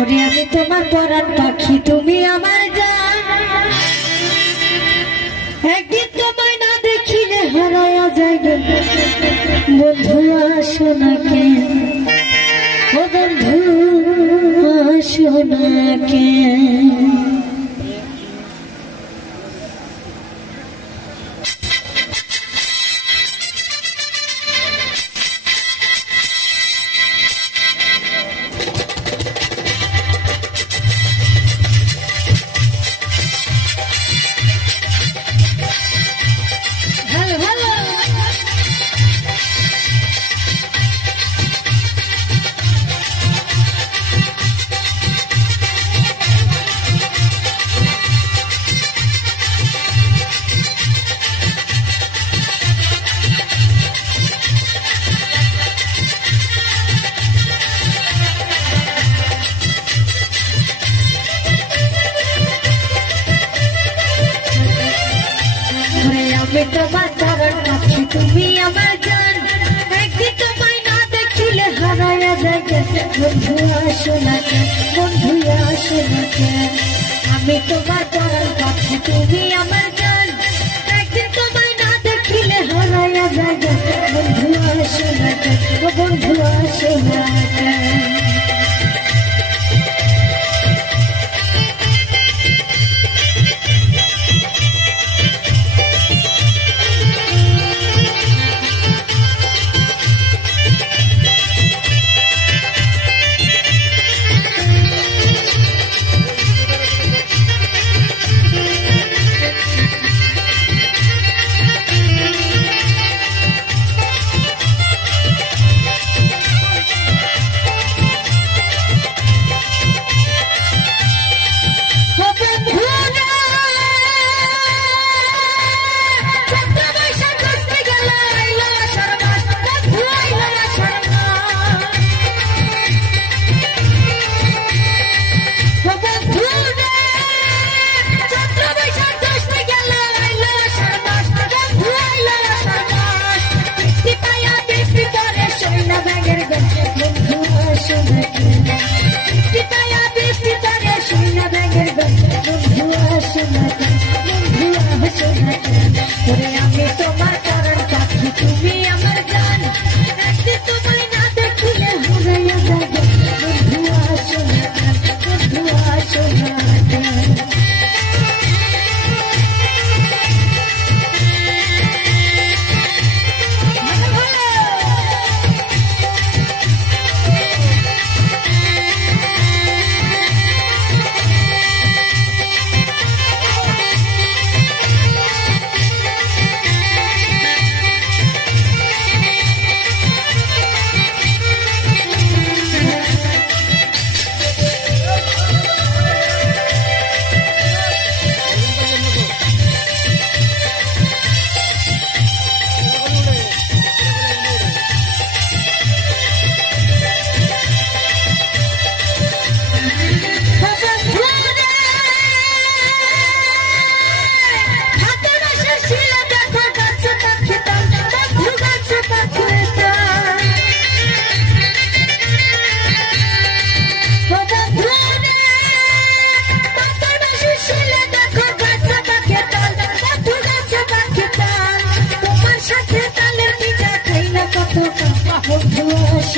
ওরে আমি তোমার পরাণ পাখি, তুমি আমার জান একদিন তোমায় না দেখিলে হারায়া যায়। বন্ধু, আসো না কেন? ও বন্ধু, আসো না কেন? তোমার চরণ পাখি তুমি আমার জান, একদিন তোমায় না দেখিলে হারায়া গে। বন্ধু আসো না বন্ধু আসো আমি তোমার চরণ পাখি তুমি আমার জান, একদিন তোমায় না দেখিলে হারায়া গে। বন্ধু আসো বন্ধু আসো না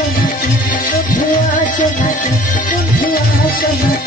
আসো না বন্ধু আসো না বন্ধু আসো না